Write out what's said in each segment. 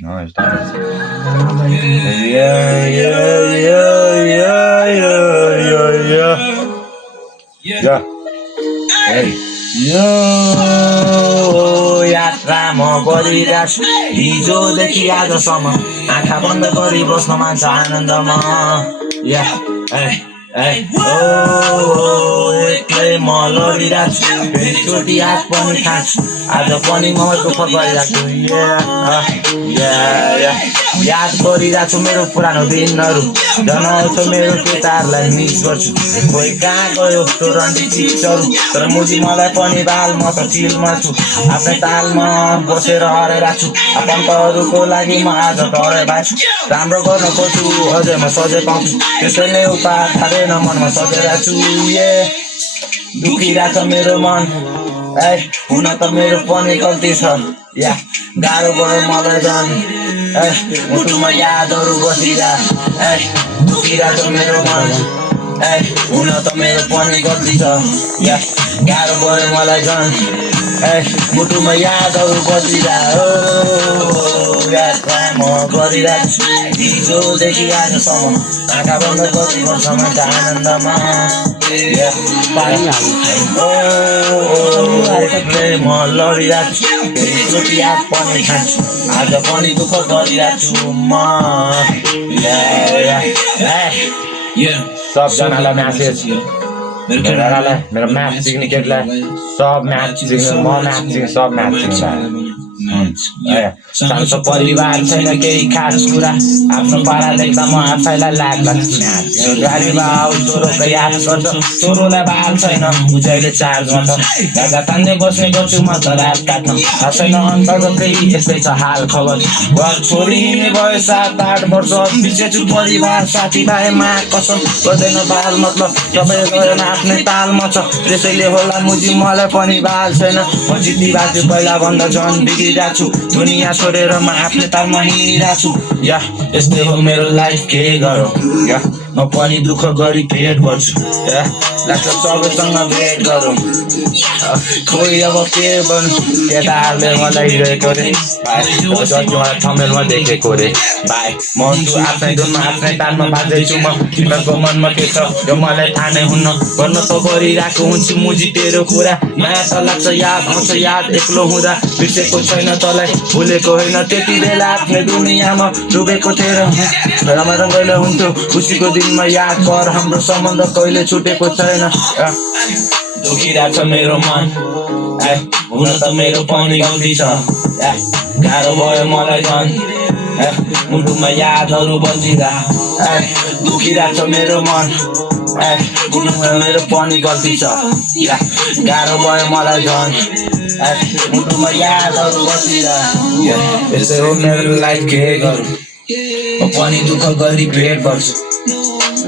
No, estamos. Yeah, yeah, yeah, yeah, yeah, yeah, yeah. Yeah. Hey. यो यात्रा म गरिरहेछु हिजोदेखि आजसम्म आँखा बन्द गरी बस्न मान्छ आनन्दमा या एक्लै म लडिरहेको छु फेरिचोटि हात पनि खान्छु आज पनि म दुःख गरिरहेको याद गरिरहेको छु मेरो पुरानो दिनहरू जनाउँछ मेरो केटाहरूलाई मिस गर्छु कोही कहाँ गयो टोरन्टी चिप्सहरू तर मुजी मलाई पनि बाल म त चिलमा छु आफ्नै तालमा बसेर हराइरहेको छु आफन्तहरूको लागि म आज डराइ भएको छु राम्रो गर्न खोज्छु अझै म सजै पाउँछु त्यसैले उपाय थालेन मनमा सजाइरहेको छु दुखिरहेको छ मेरो मन हुन त मेरो पनि गल्ती छ या गाह्रो भयो मलाई झन् मुटुमा यादहरू बसिरहेको दुखिरहेको छ मेरो मन हुन त मेरो पनि गल्ती छ या गाह्रो भयो मलाई झन् मुटुमा यादहरू बसिरहेको यात्रा म गरिरहेको छु हिजोदेखि आजसम्म आँखा बन्द गरी बस्न आनन्दमा म लडिरहेको छु फेरिचोटि याद पनि खान्छु आज पनि दुःख गरिरहेको छु म सबजनालाई म्यासेज मेरो म्याथ सिक्ने केटीलाई सब म्याथ सिक्नु म म्याथ सिक्नु सब म्याथ सिक्नु सानो परिवार छैन केही खास कुरा आफ्नो पारा देख्दा म आफैलाई लाग्ला गाडी बाउ छोरोको याद गर्छ छोरोलाई बाल छैन उजैले चार्जमा छ ढाका तान्दै बस्ने गर्छु म त रात काट्न छैन अन्तर्गतै यस्तै छ हाल खबर घर छोरी भयो 7-8 वर्ष पछि छु परिवार साथीभाइ मा कसम गर्दैन बाल मतलब सबै गएन आफ्नै तालमा छ त्यसैले होला मुजी मलाई पनि बाल छैन म जिद्दी बाजु पहिला भन्दा झन् बिग्रिरहेको छु दुनियाँ छोडेर म आफ्नै तालमा हिँडिरहेको छु या यस्तै हो मेरो लाइफ के गरौँ या म पनि दुःख गरी भेट गर्छु या लाग्छ सबैसँग भेट गरौँ खोइ अब के भन्नु केटाहरूले मलाई हिँडेको रे भाइ जति मलाई थमेलमा देखेको रे भाइ म छु आफ्नै धुनमा आफ्नै तालमा बाँच्दैछु म तिमीहरूको मनमा के छ यो मलाई थाहा नै हुन्न गर्न त गरिरहेको हुन्छु मुजी तेरो कुरा माया त लाग्छ याद आउँछ याद एक्लो हुँदा बिर्सेको छैन तँलाई भुलेको होइन त्यति बेला आफ्नै दुनियाँमा डुबेको थिएँ रमाइलो हुन्थ्यो खुसीको दिनमा याद गर हाम्रो सम्बन्ध कहिले छुटेको छैन दुखिरहेको छ मेरो मन हुन त मेरो पनि गल्ती छ गाह्रो भयो मलाई झन् मुटुमा यादहरू बसिरहेको दुखिरहेको छ मेरो मन मेरो पनि गल्ती छ गाह्रो भयो मलाई झन् मुटुमा यादहरू बसिरहेको यस्तै हो मेरो लाइफ के गरौँ म पनि दुःख गरी भेट गर्छु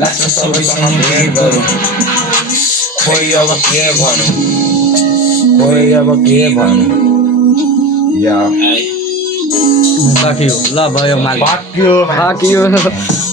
लाग्छ सबैसँग भेट गरौँ खोइ अब के भनौँ Fuck you. Love भयो मालिक. Fuck you, man. Fuck you.